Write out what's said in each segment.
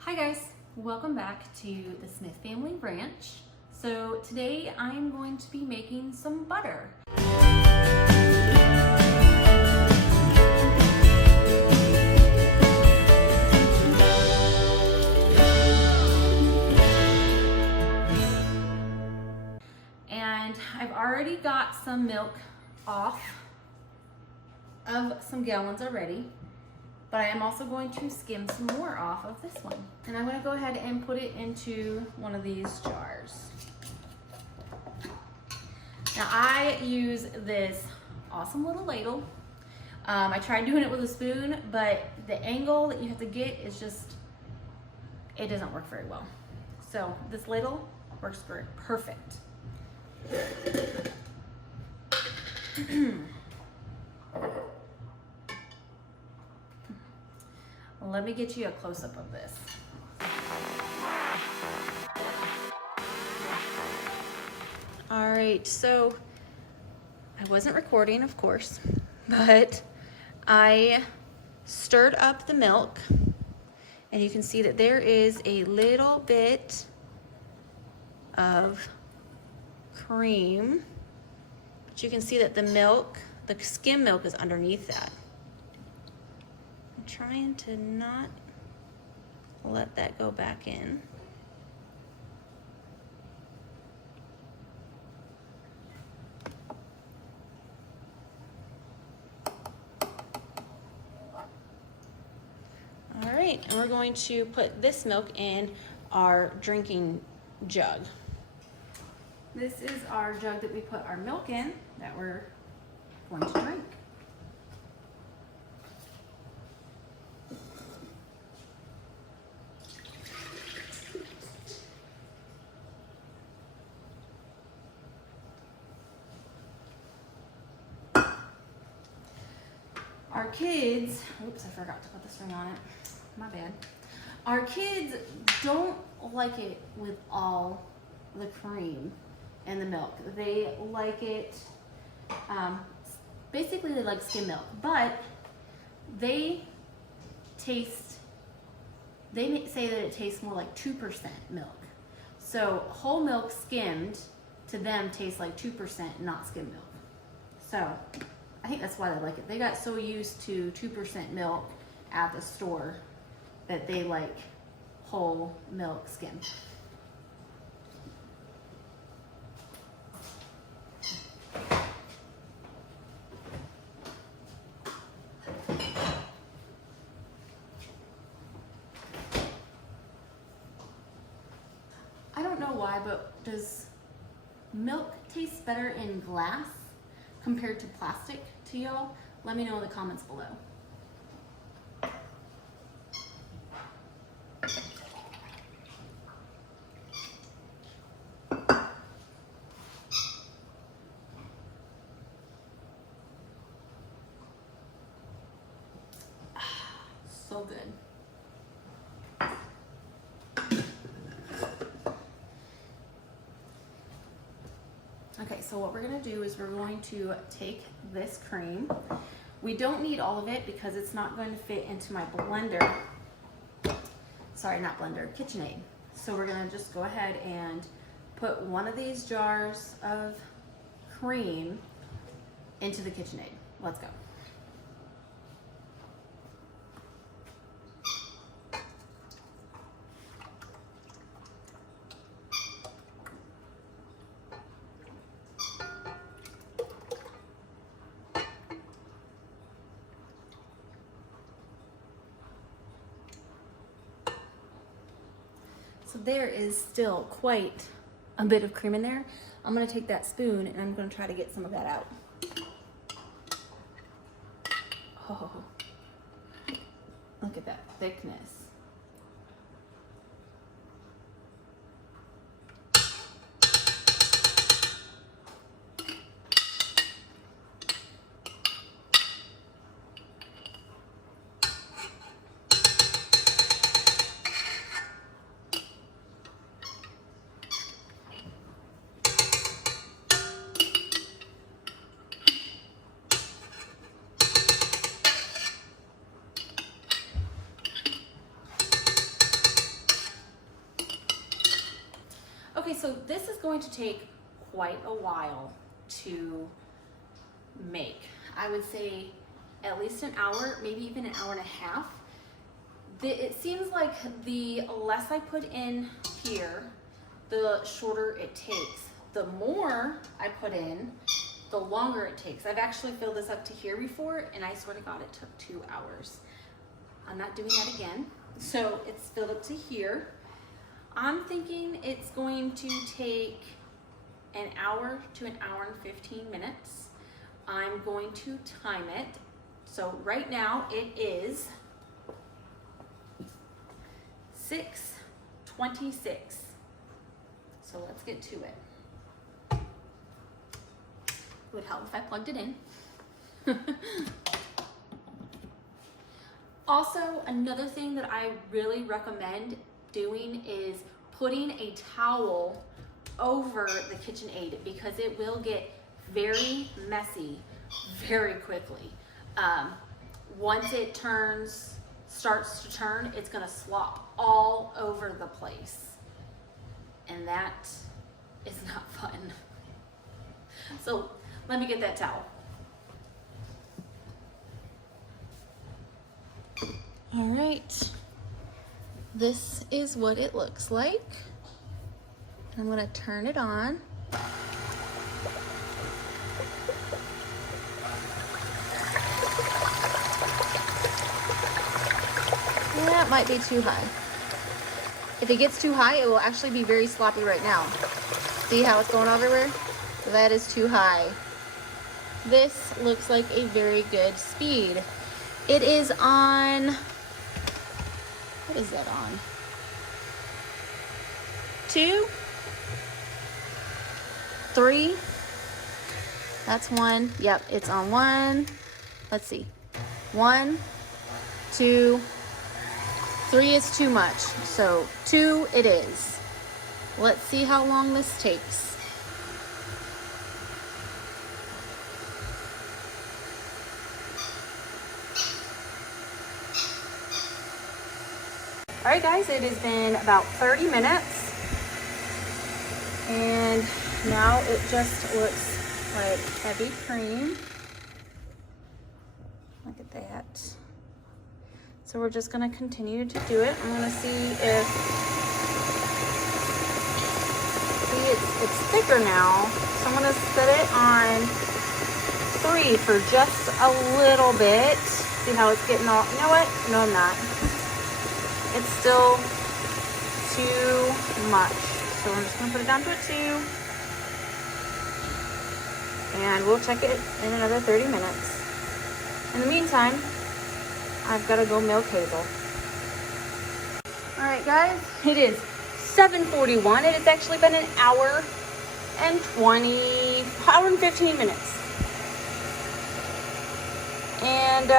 Hi guys, welcome back to the Smith Family Ranch. So today I'm going to be making some butter. And I've already got some milk off of some gallons already. But I am also going to skim some more off of this one. And I'm gonna go ahead and put it into one of these jars. Now I use this awesome little ladle. I tried doing it with a spoon, but the angle that you have to get is just, it doesn't work very well. So this ladle works great, perfect. Let me get you a close-up of this. All right, so I wasn't recording, of course, but I stirred up the milk, and you can see that there is a little bit of cream, but you can see that the milk, the skim milk, is underneath that. Trying to not let that go back in. All right, and we're going to put this milk in our drinking jug. This is our jug that we put our milk in that we're going to drink. Our kids, oops, I forgot to put this ring on it. My bad. Our kids don't like it with all the cream and the milk. They like it, basically they like skim milk, but they say that it tastes more like 2% milk. So whole milk skimmed to them tastes like 2%, not skim milk. So I think that's why they like it. They got so used to 2% milk at the store that they like whole milk skim. I don't know why, but does milk taste better in glass compared to plastic to y'all? Let me know in the comments below. So good. Okay, so what we're gonna do is we're going to take this cream. We don't need all of it because it's not going to fit into my blender. Sorry, not blender, KitchenAid. So we're gonna just go ahead and put one of these jars of cream into the KitchenAid. Let's go. So there is still quite a bit of cream in there. I'm gonna take that spoon and I'm gonna try to get some of that out. Oh, look at that thickness. Okay, so this is going to take quite a while to make. I would say at least an hour, maybe even an hour and a half. It seems like the less I put in here, the shorter it takes. The more I put in, the longer it takes. I've actually filled this up to here before, and I swear to God, it took 2 hours. I'm not doing that again. So it's filled up to here. I'm thinking it's going to take an hour to an hour and 15 minutes. I'm going to time it. So right now it is 6:26. So let's get to it. It would help if I plugged it in. Also, another thing that I really recommend doing is putting a towel over the KitchenAid, because it will get very messy very quickly. Once it starts to turn, it's gonna slop all over the place. And that is not fun. So let me get that towel. All right, this is what it looks like. I'm gonna turn it on. That might be too high. If it gets too high, it will actually be very sloppy right now. See how it's going everywhere? That is too high. This looks like a very good speed. It is on, what is that on? 2, 3, that's 1. Yep, it's on 1. Let's see. 1, 2, 3 is too much, so 2 it is. Let's see how long this takes. All right, guys, it has been about 30 minutes, and now it just looks like heavy cream. Look at that. So we're just gonna continue to do it. I'm gonna see if, it's thicker now. So I'm gonna set it on 3 for just a little bit. See how it's getting all, you know what? No, I'm not. It's still too much. So I'm just gonna put it down to a 2. And we'll check it in another 30 minutes. In the meantime, I've got to go milk Hazel. All right, guys, it is 7:41. It has actually been an hour and 15 minutes. And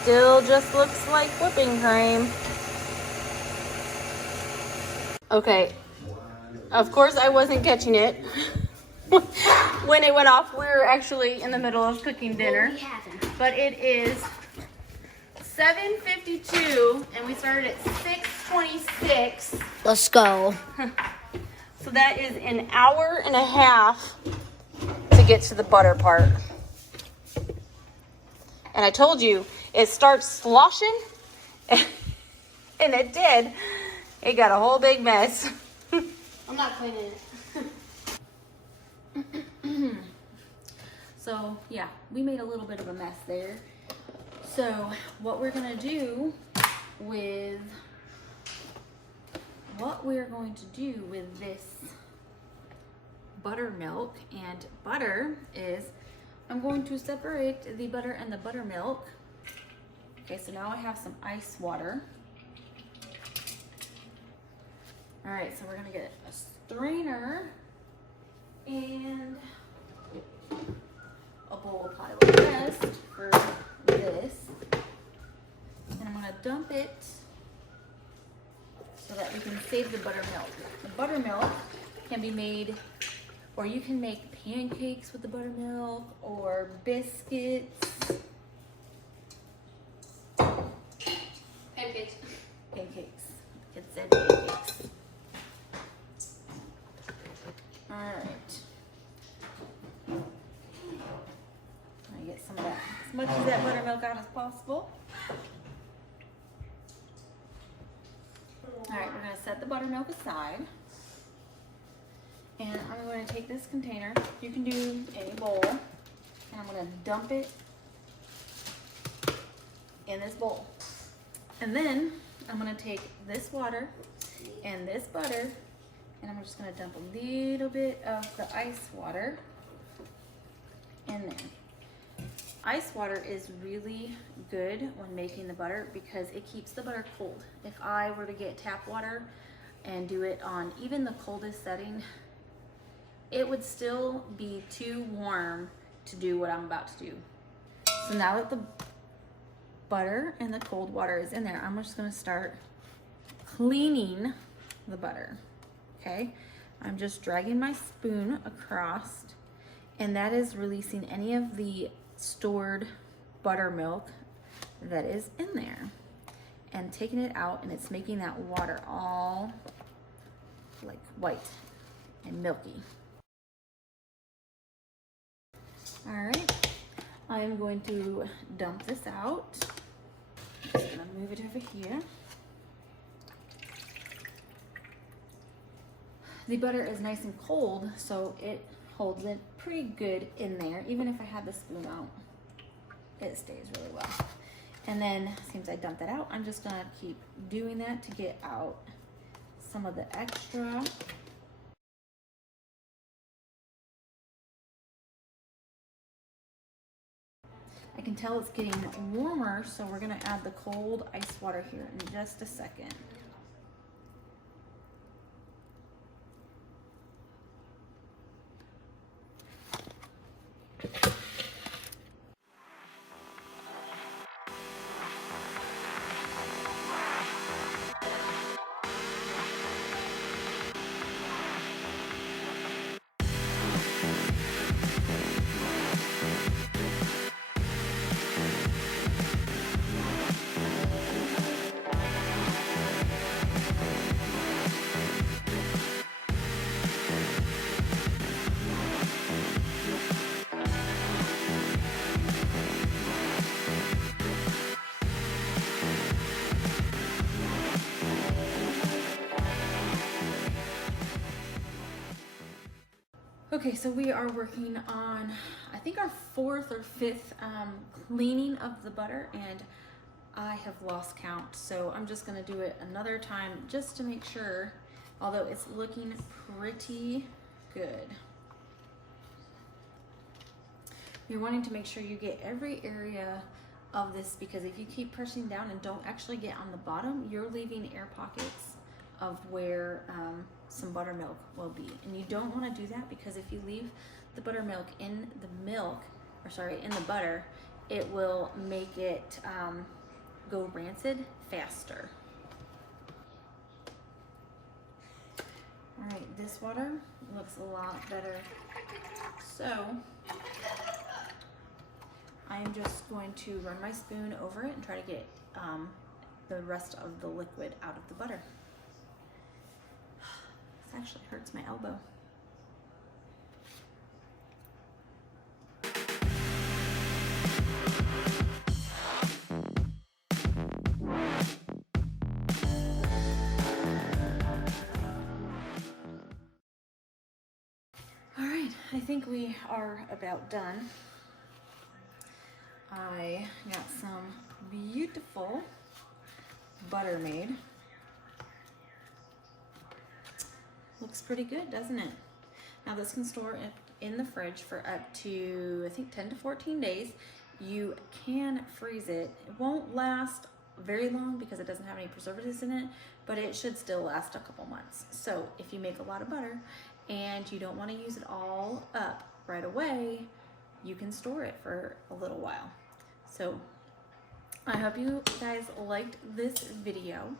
still just looks like whipping cream. Okay, of course I wasn't catching it. When it went off, we were actually in the middle of cooking dinner. But it is 7:52, and we started at 6:26. Let's go. So that is an hour and a half to get to the butter part. And I told you, it starts sloshing, and it did. It got a whole big mess. I'm not cleaning it. So yeah, we made a little bit of a mess there. So what we're going to do with this buttermilk and butter is I'm going to separate the butter and the buttermilk. Okay, so now I have some ice water. All right, so we're gonna get a strainer and a bowl of pile of rest for this. And I'm gonna dump it so that we can save the buttermilk. The buttermilk can be made, or you can make pancakes with the buttermilk or biscuits. Pancakes. Pancakes. It said pancakes. that buttermilk out as possible. All right, we're gonna set the buttermilk aside. And I'm going to take this container, you can do any bowl, and I'm going to dump it in this bowl. And then I'm going to take this water and this butter, and I'm just going to dump a little bit of the ice water in there. Ice water is really good when making the butter because it keeps the butter cold. If I were to get tap water and do it on even the coldest setting, it would still be too warm to do what I'm about to do. So now that the butter and the cold water is in there, I'm just gonna start cleaning the butter, okay? I'm just dragging my spoon across, and that is releasing any of the stored buttermilk that is in there and taking it out, and it's making that water all like white and milky. All right, I am going to dump this out. I'm just gonna move it over here. The butter is nice and cold, so it holds it pretty good in there. Even if I had the spoon out, it stays really well. And then, since I dumped that out, I'm just gonna keep doing that to get out some of the extra. I can tell it's getting warmer, so we're gonna add the cold ice water here in just a second. Okay, so we are working on, I think, our fourth or fifth cleaning of the butter, and I have lost count. So I'm just gonna do it another time just to make sure, although it's looking pretty good. You're wanting to make sure you get every area of this, because if you keep pressing down and don't actually get on the bottom, you're leaving air pockets of where some buttermilk will be. And you don't want to do that, because if you leave the buttermilk in the milk, or sorry, in the butter, it will make it go rancid faster. All right, this water looks a lot better. So I am just going to run my spoon over it and try to get the rest of the liquid out of the butter. This actually hurts my elbow. All right, I think we are about done. I got some beautiful butter made. Looks pretty good, doesn't it? Now this can store it in the fridge for up to, I think, 10 to 14 days. You can freeze it. It won't last very long because it doesn't have any preservatives in it, but it should still last a couple months. So if you make a lot of butter and you don't want to use it all up right away, you can store it for a little while. So I hope you guys liked this video.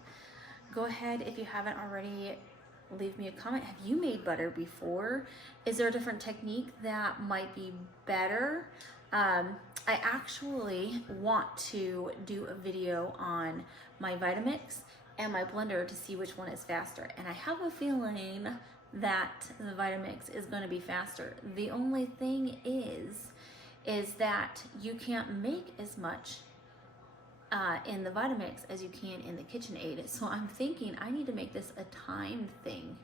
Go ahead, if you haven't already, leave me a comment. Have you made butter before? Is there a different technique that might be better? I actually want to do a video on my Vitamix and my blender to see which one is faster. And I have a feeling that the Vitamix is going to be faster. The only thing is is that you can't make as much in the Vitamix as you can in the KitchenAid. So I'm thinking I need to make this a timed thing.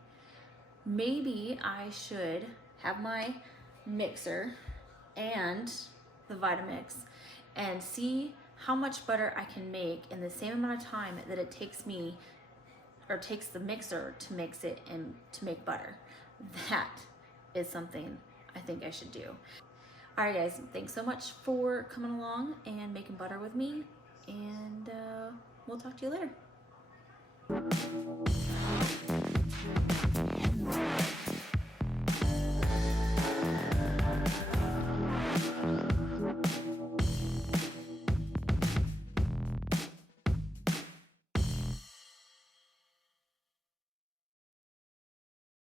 Maybe I should have my mixer and the Vitamix and see how much butter I can make in the same amount of time that it takes me, or takes the mixer to mix it and to make butter. That is something I think I should do. All right, guys, thanks so much for coming along and making butter with me, and we'll talk to you later.